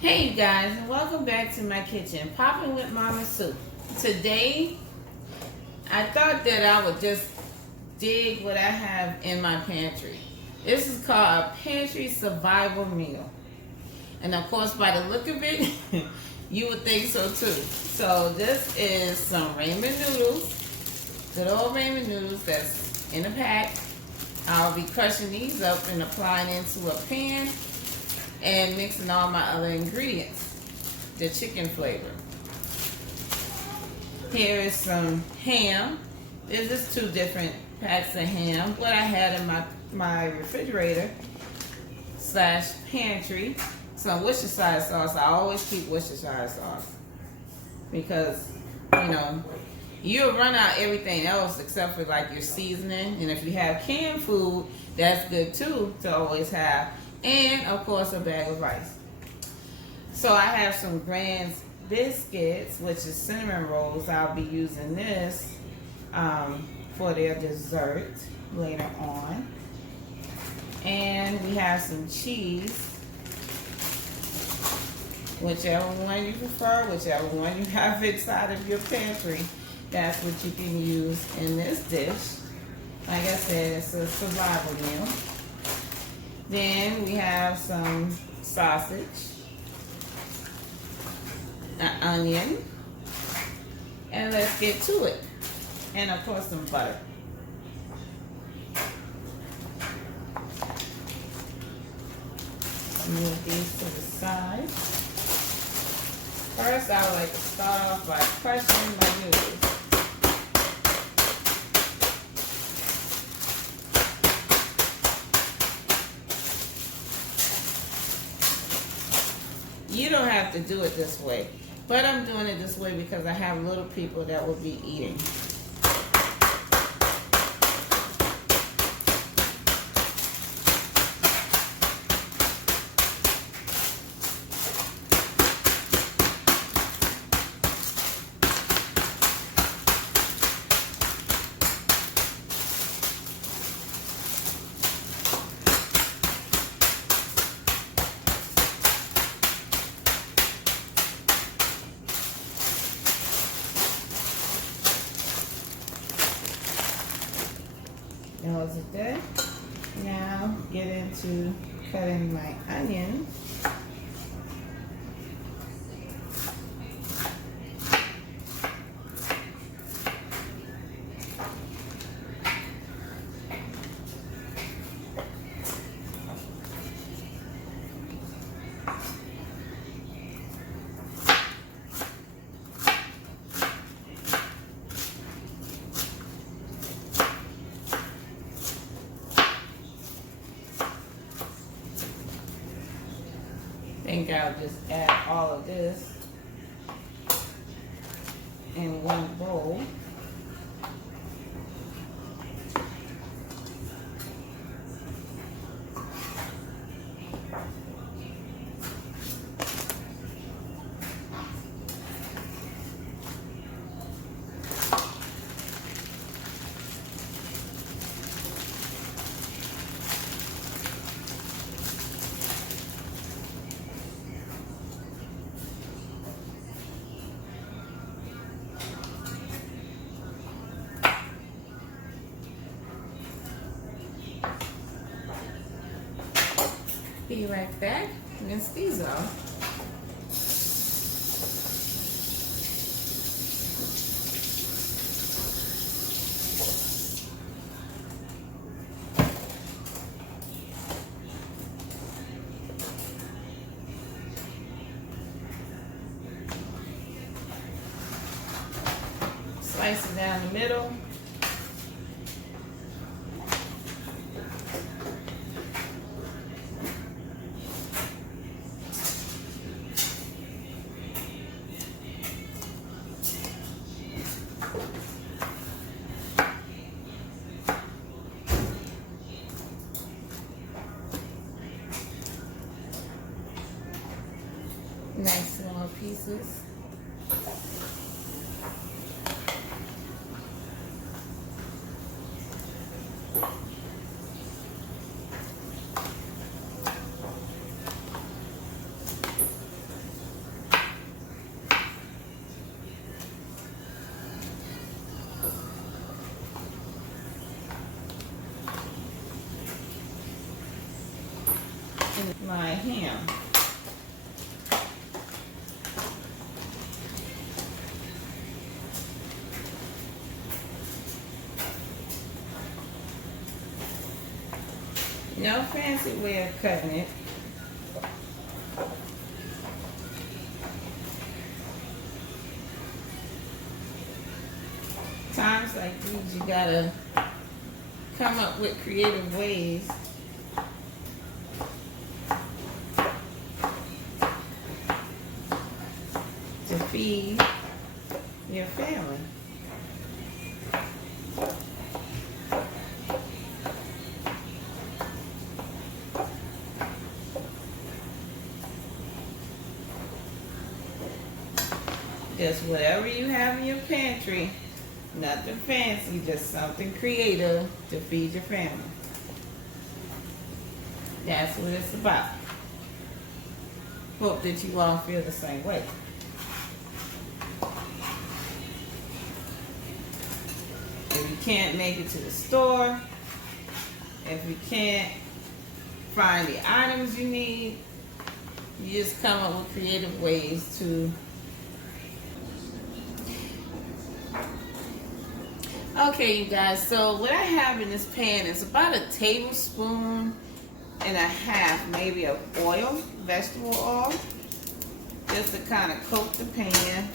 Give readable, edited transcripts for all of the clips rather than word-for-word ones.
Hey you guys, and welcome back to my kitchen, Popping with Mama Sue. Today, I thought that I would just dig what I have in my pantry. This is called a pantry survival meal. And of course, by the look of it, you would think so too. So this is some ramen noodles, good old ramen noodles that's in a pack. I'll be crushing these up and applying into a pan and mixing all my other ingredients, the chicken flavor. Here is some ham. This is 2 different packs of ham. What I had in my refrigerator / pantry. Some Worcestershire sauce. I always keep Worcestershire sauce because, you'll run out everything else except for like your seasoning. And if you have canned food, that's good too to always have. And of course a bag of rice. So I have some Grand's biscuits, which is cinnamon rolls. I'll be using this for their dessert later on. And we have some cheese, whichever one you prefer, whichever one you have inside of your pantry, that's what you can use in this dish. Like I said, it's a survival meal. Then we have some sausage, an onion, and let's get to it. And of course some butter. Move these to the side. First, I would like to start off by crushing my noodles. You don't have to do it this way, but I'm doing it this way because I have little people that will be eating. Those are good. Now get into cutting my onion. I think I'll just add all of this in one bowl. Be right back. Rinse these off. Slice it down the middle. Nice small pieces. my ham. No fancy way of cutting it. Times like these, you gotta come up with creative ways to feed your family. Just whatever you have in your pantry, nothing fancy, just something creative to feed your family. That's what it's about. Hope that you all feel the same way. If you can't make it to the store, if you can't find the items you need, you just come up with creative ways to. Okay, you guys, so what I have in this pan is about 1.5 tablespoons maybe of oil, vegetable oil, just to kind of coat the pan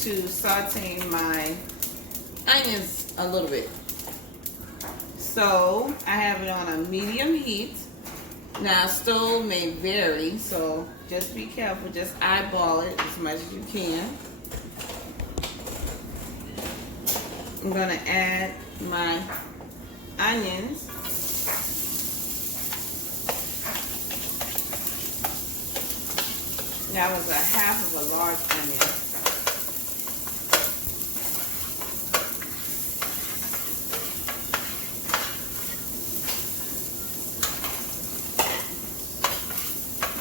to saute my onions a little bit. So I have it on a medium heat. Now stove may vary, so just be careful, just eyeball it as much as you can. I'm gonna add my onions. That was 1/2 of a large onion.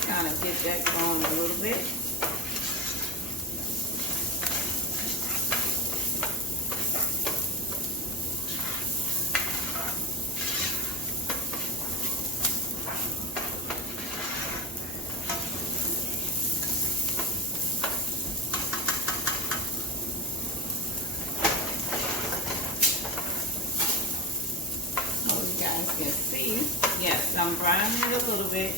Kind of get that going a little bit. Can see, yes, I'm browning it a little bit.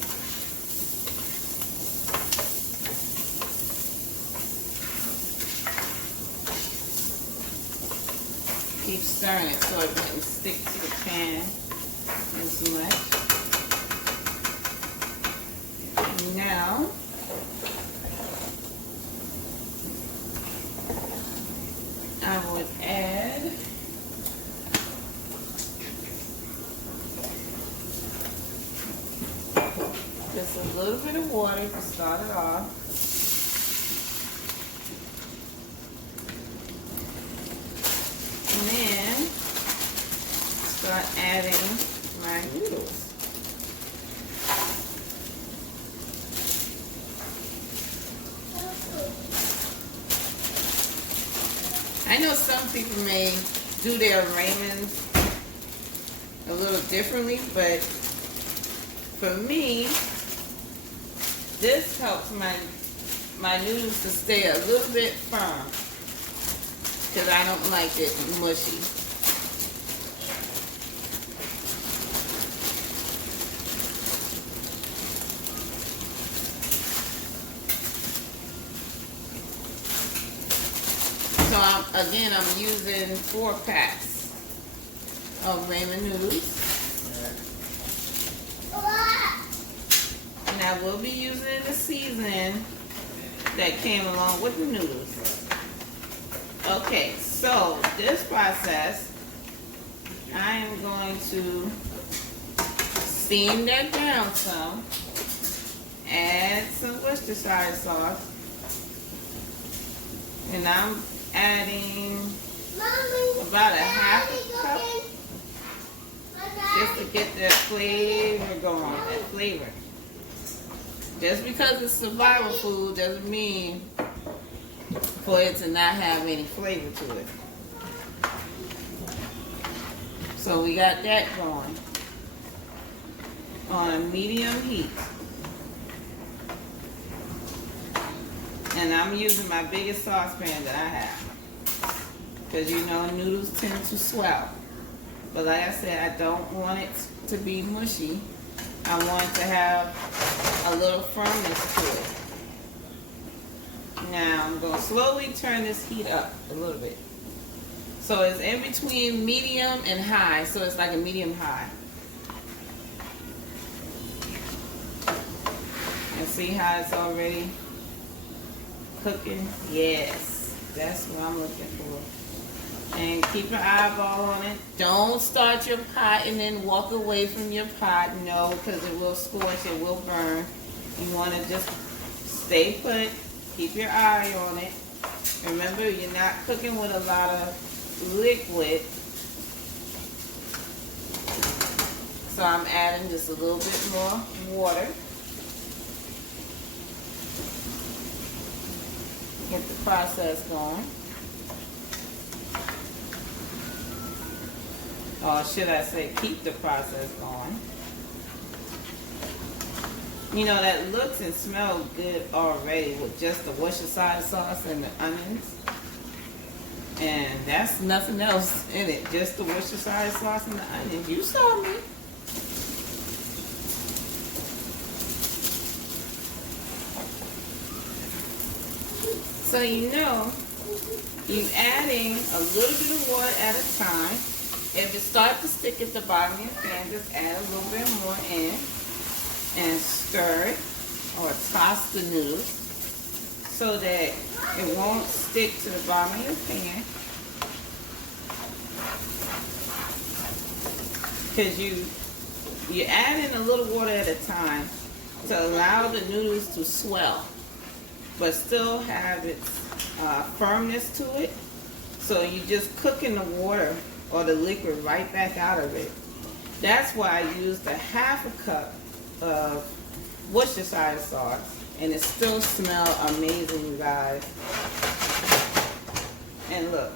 Keep stirring it so it doesn't stick to the pan as much. Now, I would add just a little bit of water to start it off. And then start adding my noodles. I know some people may do their ramen a little differently, but for me, this helps my noodles to stay a little bit firm because I don't like it mushy. So I'm using 4 packs of ramen noodles. And I will be using the seasoning that came along with the noodles. Okay, so this process, I am going to steam that down some, add some Worcestershire sauce, and I'm adding about 1/2 cup just to get that flavor going, that flavor. Just because it's survival food doesn't mean for it to not have any flavor to it. So we got that going. on medium heat. And I'm using my biggest saucepan that I have. Because you know noodles tend to swell. But like I said, I don't want it to be mushy. I want it to have a little firmness to it. Now I'm going to slowly turn this heat up a little bit. So it's in between medium and high. So it's like a medium high. And see how it's already cooking? Yes, that's what I'm looking for. And keep an eyeball on it. Don't start your pot and then walk away from your pot. No, because it will scorch, it will burn. You want to just stay put. Keep your eye on it. Remember, you're not cooking with a lot of liquid. So I'm adding just a little bit more water. Get the process going. Or should I say keep the process going. You know, that looks and smells good already with just the Worcestershire sauce and the onions. And that's nothing else in it, just the Worcestershire sauce and the onions. You saw me. So you know, you're adding a little bit of water at a time. If it starts to stick at the bottom of your pan, just add a little bit more in and stir it or toss the noodles so that it won't stick to the bottom of your pan. Because you're adding a little water at a time to allow the noodles to swell, but still have its firmness to it. So you're just cooking the water or the liquid right back out of it. That's why I used a half a cup of Worcestershire sauce, and it still smells amazing, you guys. And look,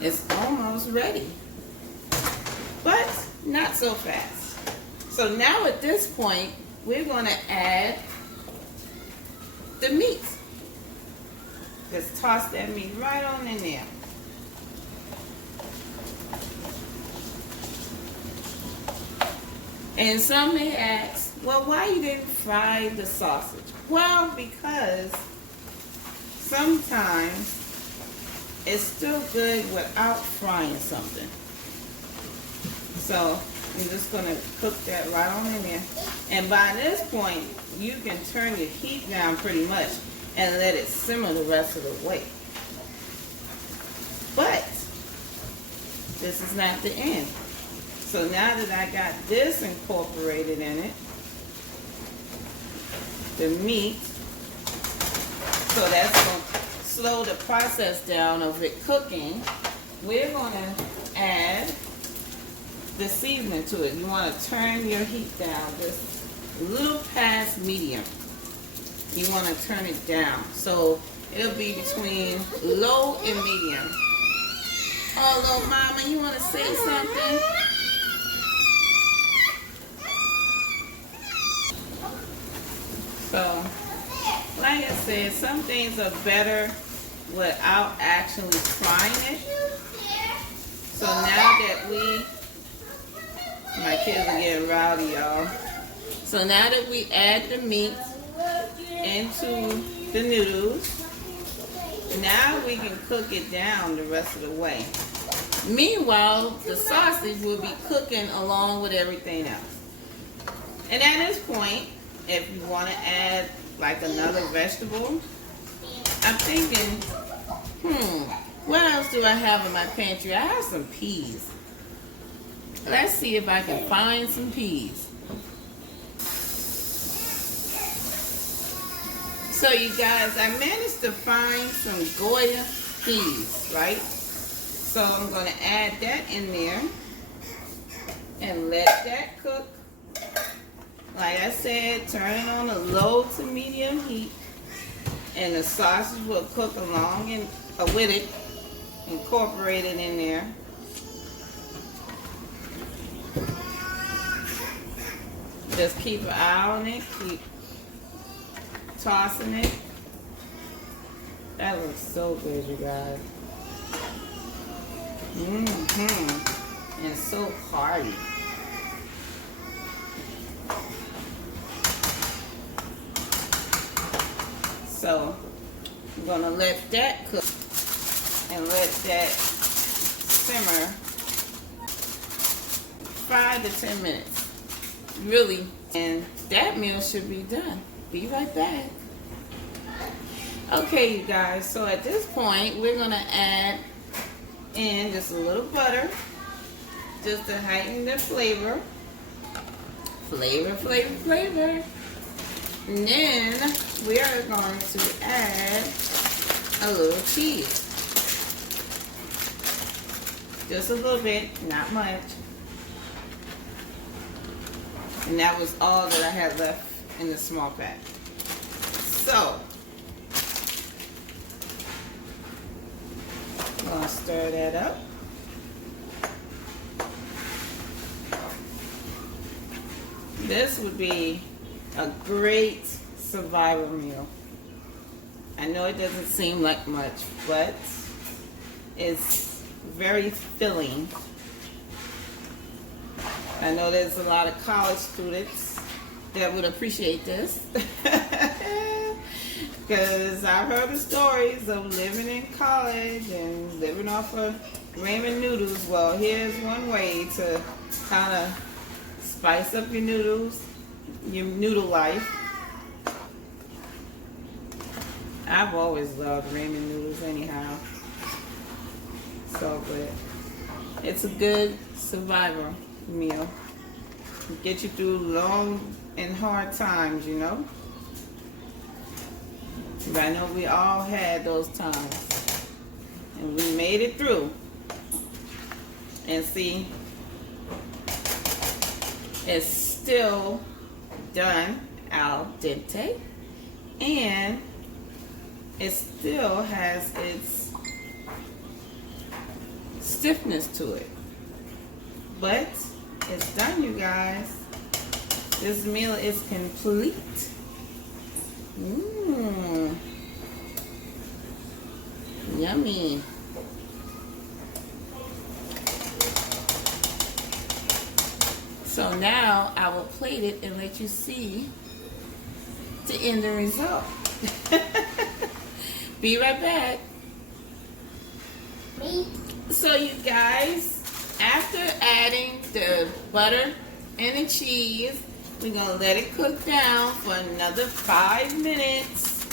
it's almost ready, but not so fast. So now at this point, we're going to add the meat. Just toss that meat right on in there. And some may ask, well, why you didn't fry the sausage? Well, because sometimes it's still good without frying something. So I'm just going to cook that right on in there. And by this point, you can turn your heat down pretty much and let it simmer the rest of the way. But this is not the end. So now that I got this incorporated in it, the meat, so that's going to slow the process down of it cooking, we're going to add the seasoning to it. You want to turn your heat down just a little past medium. You want to turn it down. So it'll be between low and medium. Oh, little mama, you want to say something? So, like I said, some things are better without actually frying it. So now that my kids are getting rowdy, y'all. So now that we add the meat into the noodles, now we can cook it down the rest of the way. Meanwhile, the sausage will be cooking along with everything else. And at this point, if you want to add like another vegetable, I'm thinking, what else do I have in my pantry? I have some peas. Let's see if I can find some peas. So you guys, I managed to find some Goya peas, right? So I'm going to add that in there and let that cook. Like I said, turn it on a low to medium heat, and the sausage will cook along and with it, incorporate it in there. Just keep an eye on it. Keep tossing it. That looks so good, you guys. And so hearty. So I'm gonna let that cook and let that simmer 5 to 10 minutes. Really. And that meal should be done. Be right back. Okay, you guys, so at this point we're gonna add in just a little butter just to heighten the flavor. Flavor. And then we are going to add a little cheese. Just a little bit, not much. And that was all that I had left in the small pack. So, I'm going to stir that up. This would be a great survival meal. I know it doesn't seem like much, but it's very filling. I know there's a lot of college students that would appreciate this. Because I've heard the stories of living in college and living off of ramen noodles. Well, here's one way to kind of spice up your noodles, your noodle life. I've always loved ramen noodles anyhow. So good. It's a good survivor meal. Get you through long and hard times, you know. But I know we all had those times. And we made it through. And see, it's still done al dente. And it still has its stiffness to it. But it's done, you guys. This meal is complete. Yummy. So now I will plate it and let you see the end result. Be right back. So you guys, after adding the butter and the cheese, we're going to let it cook down for another 5 minutes.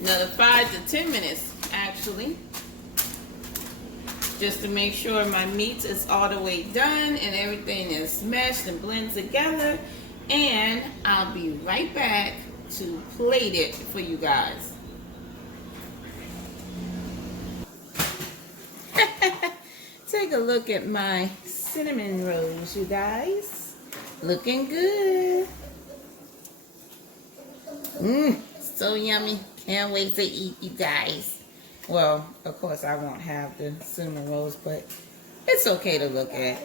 Another 5 to 10 minutes, actually. Just to make sure my meat is all the way done and everything is meshed and blends together. And I'll be right back to plate it for you guys. Take a look at my cinnamon rolls, you guys. Looking good. So yummy. Can't wait to eat, you guys. Well, of course I won't have the cinnamon rolls, but it's okay to look at.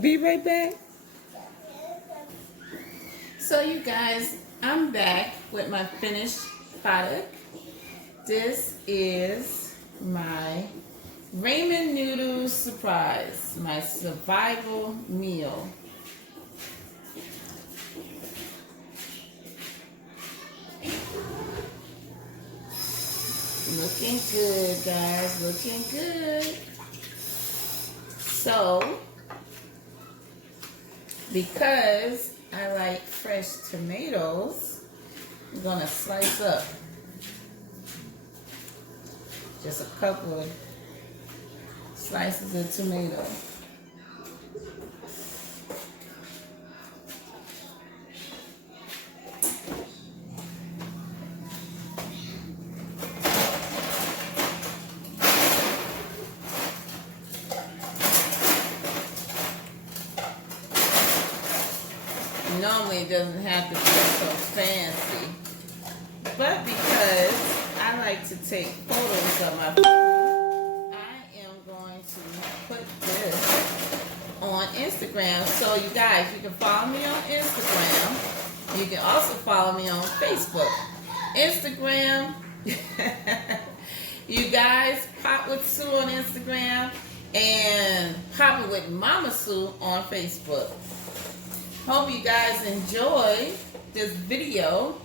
Be right back. So you guys, I'm back with my finished product. This is my ramen noodles surprise, my survival meal. Looking good, guys, looking good. So, because I like fresh tomatoes, I'm gonna slice up just a couple of slices of tomato. Normally it doesn't have to be so fancy, but because I like to take photos of my food, I am going to put this Instagram. So you guys, you can follow me on Instagram. You can also follow me on Facebook. Instagram, you guys, Pop with Sue on Instagram and Pop It with Mama Sue on Facebook. Hope you guys enjoy this video.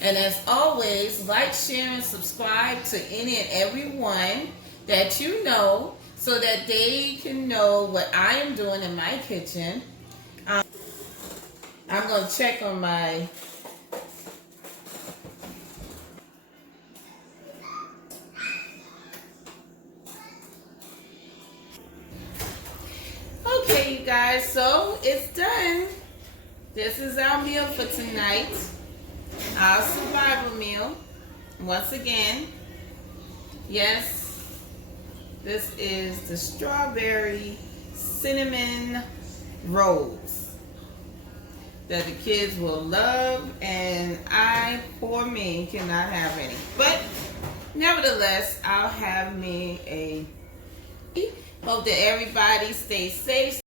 And as always, like, share, and subscribe to any and every one that you know so that they can know what I am doing in my kitchen. I'm going to check on my... Okay, you guys, so it's done. This is our meal for tonight. Our survival meal. Once again, yes, this is the strawberry cinnamon rolls that the kids will love, and I, poor me, cannot have any. But nevertheless, I'll have me a... Hope that everybody stays safe.